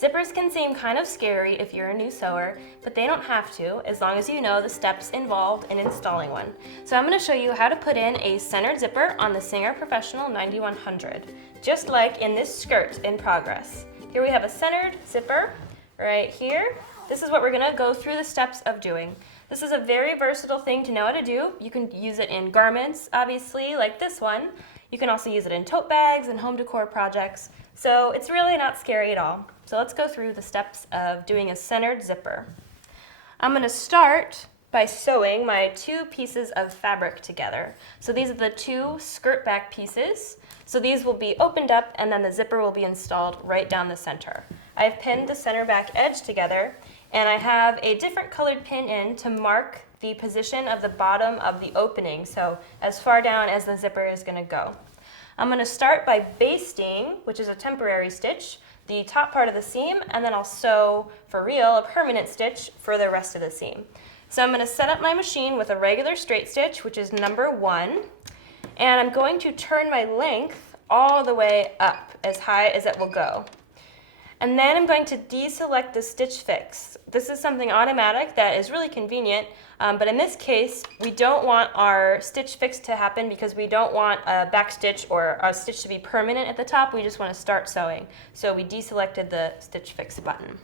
Zippers can seem kind of scary if you're a new sewer, but they don't have to as long as you know the steps involved in installing one. So I'm going to show you how to put in a centered zipper on the Singer Professional 9100, just like in this skirt in progress. Here we have a centered zipper right here. This is what we're going to go through the steps of doing. This is a very versatile thing to know how to do. You can use it in garments, obviously, like this one. You can also use it in tote bags and home decor projects. So it's really not scary at all. So let's go through the steps of doing a centered zipper. I'm going to start by sewing my two pieces of fabric together. So these are the two skirt back pieces. So these will be opened up and then the zipper will be installed right down the center. I've pinned the center back edge together and I have a different colored pin in to mark the position of the bottom of the opening, so as far down as the zipper is going to go. I'm going to start by basting, which is a temporary stitch, the top part of the seam, and then I'll sew for real a permanent stitch for the rest of the seam. So I'm going to set up my machine with a regular straight stitch, which is number 1, and I'm going to turn my length all the way up as high as it will go. And then I'm going to deselect the stitch fix. This is something automatic that is really convenient, but in this case, we don't want our stitch fix to happen because we don't want a back stitch or a stitch to be permanent at the top. We just want to start sewing. So we deselected the stitch fix button.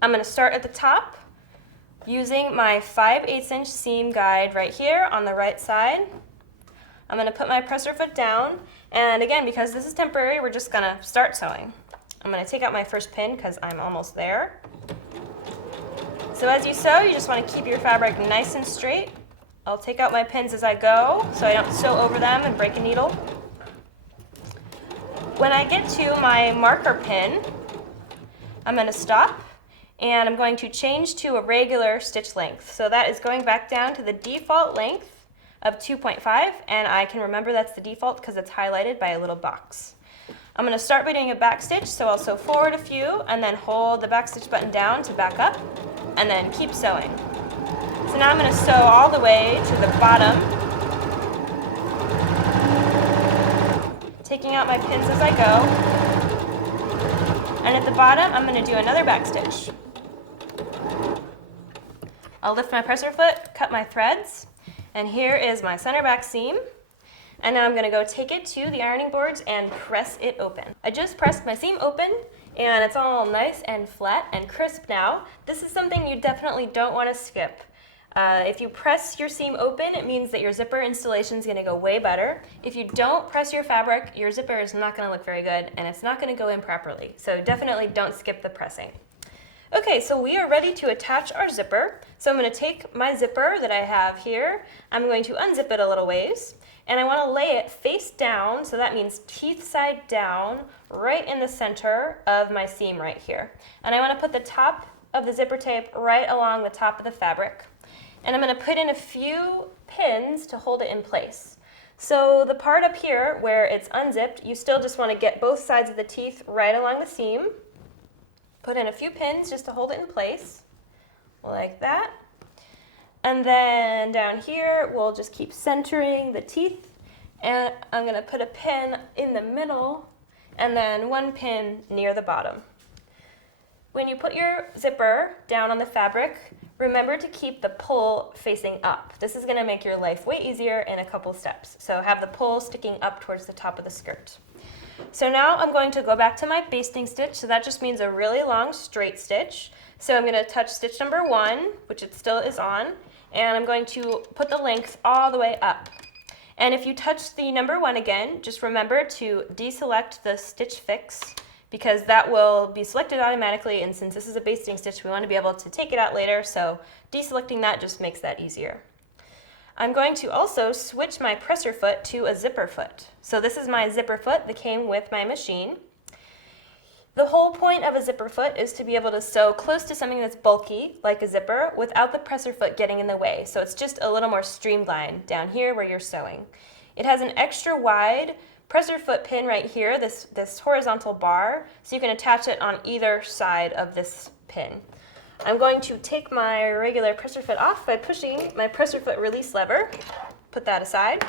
I'm going to start at the top using my 5/8 inch seam guide right here on the right side. I'm going to put my presser foot down, and again, because this is temporary, we're just going to start sewing. I'm going to take out my first pin because I'm almost there. So as you sew, you just want to keep your fabric nice and straight. I'll take out my pins as I go so I don't sew over them and break a needle. When I get to my marker pin, I'm going to stop and I'm going to change to a regular stitch length. So that is going back down to the default length of 2.5, and I can remember that's the default because it's highlighted by a little box. I'm going to start by doing a back stitch, so I'll sew forward a few and then hold the back stitch button down to back up and then keep sewing. So now I'm going to sew all the way to the bottom, taking out my pins as I go, and at the bottom I'm going to do another back stitch. I'll lift my presser foot, cut my threads, and here is my center back seam. And now I'm going to go take it to the ironing boards and press it open. I just pressed my seam open and it's all nice and flat and crisp now. This is something you definitely don't want to skip. If you press your seam open, it means that your zipper installation is going to go way better. If you don't press your fabric, your zipper is not going to look very good and it's not going to go in properly. So definitely don't skip the pressing. Okay, so we are ready to attach our zipper. So I'm going to take my zipper that I have here. I'm going to unzip it a little ways. And I want to lay it face down, so that means teeth side down, right in the center of my seam right here. And I want to put the top of the zipper tape right along the top of the fabric. And I'm going to put in a few pins to hold it in place. So the part up here where it's unzipped, you still just want to get both sides of the teeth right along the seam. Put in a few pins just to hold it in place, like that. And then down here, we'll just keep centering the teeth. And I'm going to put a pin in the middle and then one pin near the bottom. When you put your zipper down on the fabric, remember to keep the pull facing up. This is going to make your life way easier in a couple steps. So have the pull sticking up towards the top of the skirt. So now I'm going to go back to my basting stitch. So that just means a really long straight stitch. So I'm going to touch stitch number 1, which it still is on. And I'm going to put the length all the way up. And if you touch the number 1 again, just remember to deselect the stitch fix because that will be selected automatically, and since this is a basting stitch, we want to be able to take it out later, so deselecting that just makes that easier. I'm going to also switch my presser foot to a zipper foot. So this is my zipper foot that came with my machine. The whole point of a zipper foot is to be able to sew close to something that's bulky, like a zipper, without the presser foot getting in the way. So it's just a little more streamlined down here where you're sewing. It has an extra wide presser foot pin right here, this horizontal bar, so you can attach it on either side of this pin. I'm going to take my regular presser foot off by pushing my presser foot release lever, put that aside.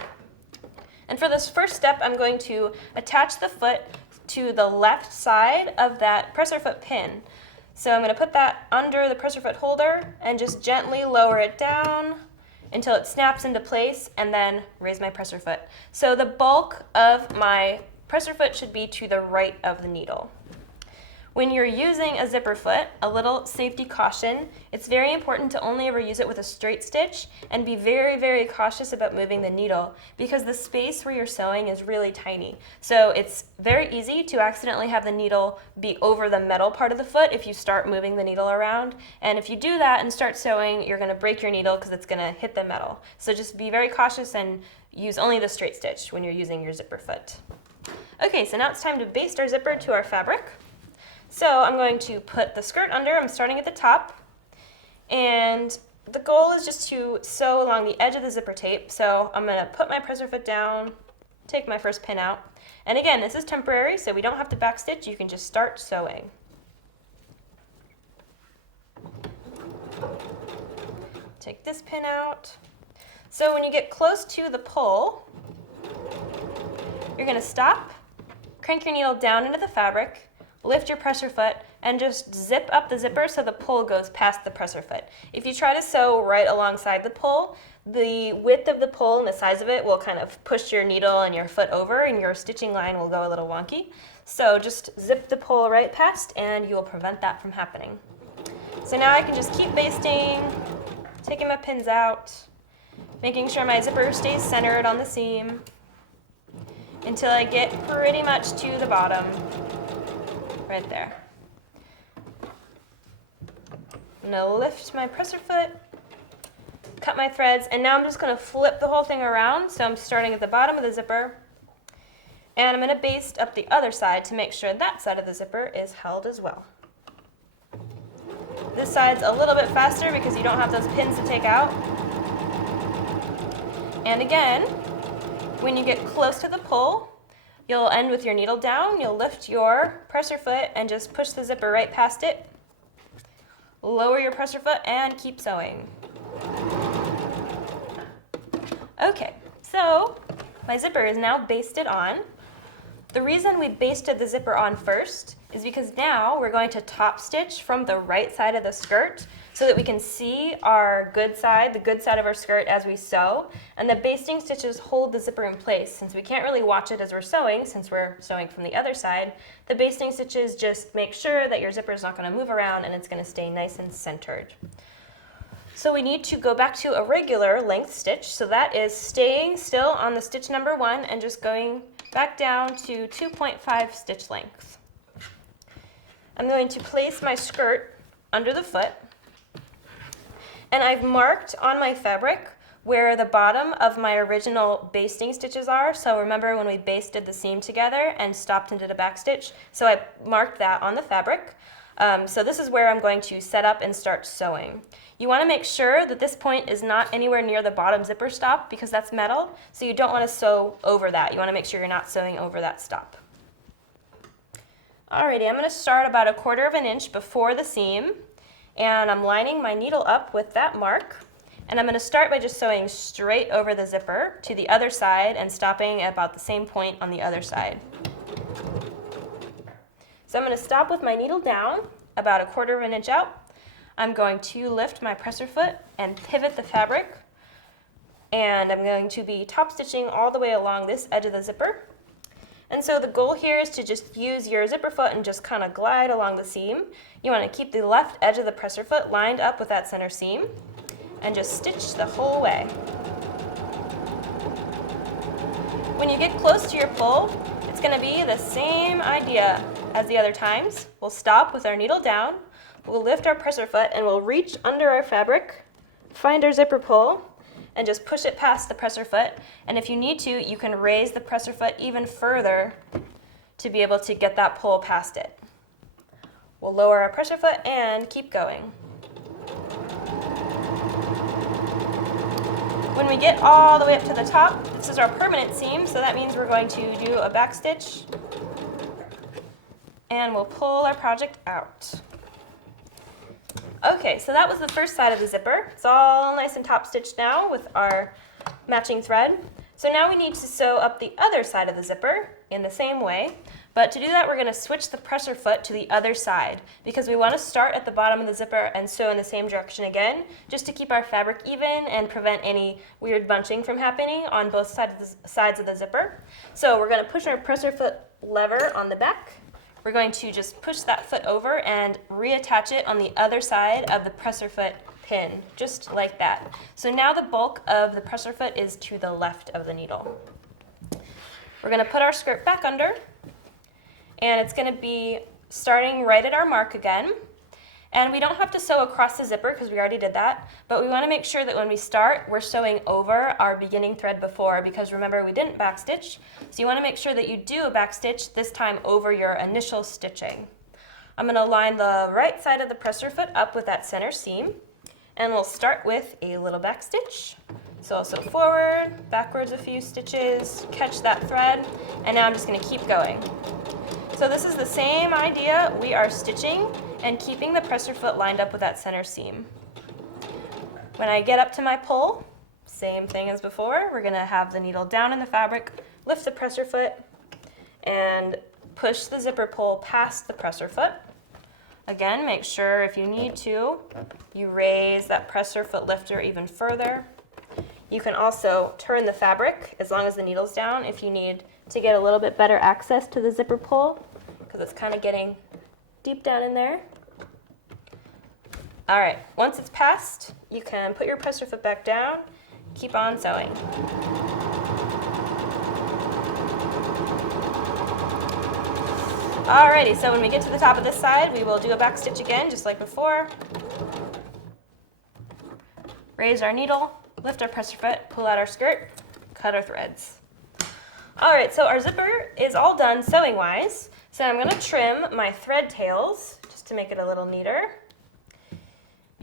And for this first step, I'm going to attach the foot to the left side of that presser foot pin. So I'm going to put that under the presser foot holder and just gently lower it down until it snaps into place, and then raise my presser foot. So the bulk of my presser foot should be to the right of the needle. When you're using a zipper foot, a little safety caution, it's very important to only ever use it with a straight stitch and be very, very cautious about moving the needle because the space where you're sewing is really tiny. So it's very easy to accidentally have the needle be over the metal part of the foot if you start moving the needle around. And if you do that and start sewing, you're going to break your needle because it's going to hit the metal. So just be very cautious and use only the straight stitch when you're using your zipper foot. Okay, so now it's time to baste our zipper to our fabric. So I'm going to put the skirt under. I'm starting at the top, and the goal is just to sew along the edge of the zipper tape. So I'm going to put my presser foot down, take my first pin out, and again, this is temporary, so we don't have to backstitch. You can just start sewing. Take this pin out. So when you get close to the pull, you're going to stop, crank your needle down into the fabric, lift your presser foot, and just zip up the zipper so the pull goes past the presser foot. If you try to sew right alongside the pull, the width of the pull and the size of it will kind of push your needle and your foot over, and your stitching line will go a little wonky. So just zip the pull right past, and you will prevent that from happening. So now I can just keep basting, taking my pins out, making sure my zipper stays centered on the seam until I get pretty much to the bottom. Right there. I'm going to lift my presser foot, cut my threads, and now I'm just going to flip the whole thing around. So I'm starting at the bottom of the zipper, and I'm going to baste up the other side to make sure that side of the zipper is held as well. This side's a little bit faster because you don't have those pins to take out. And again, when you get close to the pull, you'll end with your needle down, you'll lift your presser foot and just push the zipper right past it. Lower your presser foot and keep sewing. Okay, so my zipper is now basted on. The reason we basted the zipper on first is because now we're going to top stitch from the right side of the skirt so that we can see our good side, the good side of our skirt as we sew, and the basting stitches hold the zipper in place. Since we can't really watch it as we're sewing, since we're sewing from the other side, the basting stitches just make sure that your zipper is not going to move around and it's going to stay nice and centered. So we need to go back to a regular length stitch, so that is staying still on the stitch number 1 and just going back down to 2.5 stitch length. I'm going to place my skirt under the foot, and I've marked on my fabric where the bottom of my original basting stitches are. So remember when we basted the seam together and stopped and did a back stitch? So I marked that on the fabric. So this is where I'm going to set up and start sewing. You want to make sure that this point is not anywhere near the bottom zipper stop because that's metal, so you don't want to sew over that. You want to make sure you're not sewing over that stop. Alrighty, I'm going to start about 1/4 of an inch before the seam, and I'm lining my needle up with that mark, and I'm going to start by just sewing straight over the zipper to the other side and stopping at about the same point on the other side. So I'm going to stop with my needle down about 1/4 of an inch out. I'm going to lift my presser foot and pivot the fabric, and I'm going to be top stitching all the way along this edge of the zipper. And so the goal here is to just use your zipper foot and just kind of glide along the seam. You want to keep the left edge of the presser foot lined up with that center seam and just stitch the whole way. When you get close to your pull, it's going to be the same idea as the other times. We'll stop with our needle down, we'll lift our presser foot, and we'll reach under our fabric, find our zipper pull, and just push it past the presser foot. And if you need to, you can raise the presser foot even further to be able to get that pull past it. We'll lower our presser foot and keep going. When we get all the way up to the top, this is our permanent seam, so that means we're going to do a back stitch, and we'll pull our project out. Okay, so that was the first side of the zipper. It's all nice and top stitched now with our matching thread. So now we need to sew up the other side of the zipper in the same way, But to do that, we're going to switch the presser foot to the other side because we want to start at the bottom of the zipper and sew in the same direction again, just to keep our fabric even and prevent any weird bunching from happening on both sides of the zipper. So we're going to push our presser foot lever on the back. We're going to just push that foot over and reattach it on the other side of the presser foot pin, just like that. So now the bulk of the presser foot is to the left of the needle. We're going to put our skirt back under, and it's going to be starting right at our mark again. And we don't have to sew across the zipper because we already did that, but we want to make sure that when we start, we're sewing over our beginning thread before, because remember, we didn't backstitch. So you want to make sure that you do a backstitch, this time over your initial stitching. I'm going to line the right side of the presser foot up with that center seam, and we'll start with a little backstitch. So I'll sew forward, backwards a few stitches, catch that thread, and now I'm just going to keep going. So this is the same idea. We are stitching and keeping the presser foot lined up with that center seam. When I get up to my pull, same thing as before, we're going to have the needle down in the fabric, lift the presser foot, and push the zipper pull past the presser foot. Again, make sure if you need to, you raise that presser foot lifter even further. You can also turn the fabric as long as the needle's down if you need to get a little bit better access to the zipper pull, because it's kind of getting deep down in there. All right, once it's passed, you can put your presser foot back down, keep on sewing. Alrighty, so when we get to the top of this side, we will do a back stitch again, just like before. Raise our needle, lift our presser foot, pull out our skirt, cut our threads. All right, so our zipper is all done sewing-wise. So I'm going to trim my thread tails just to make it a little neater.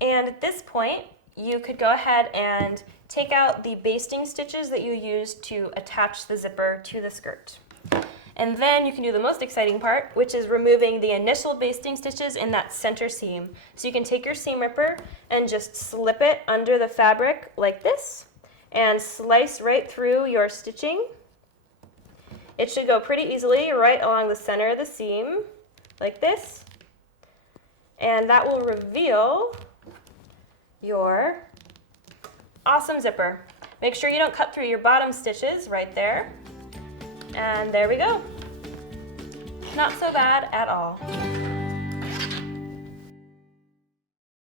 And at this point, you could go ahead and take out the basting stitches that you used to attach the zipper to the skirt. And then you can do the most exciting part, which is removing the initial basting stitches in that center seam. So you can take your seam ripper and just slip it under the fabric like this and slice right through your stitching. It should go pretty easily right along the center of the seam, like this. And that will reveal your awesome zipper. Make sure you don't cut through your bottom stitches right there. And there we go. Not so bad at all.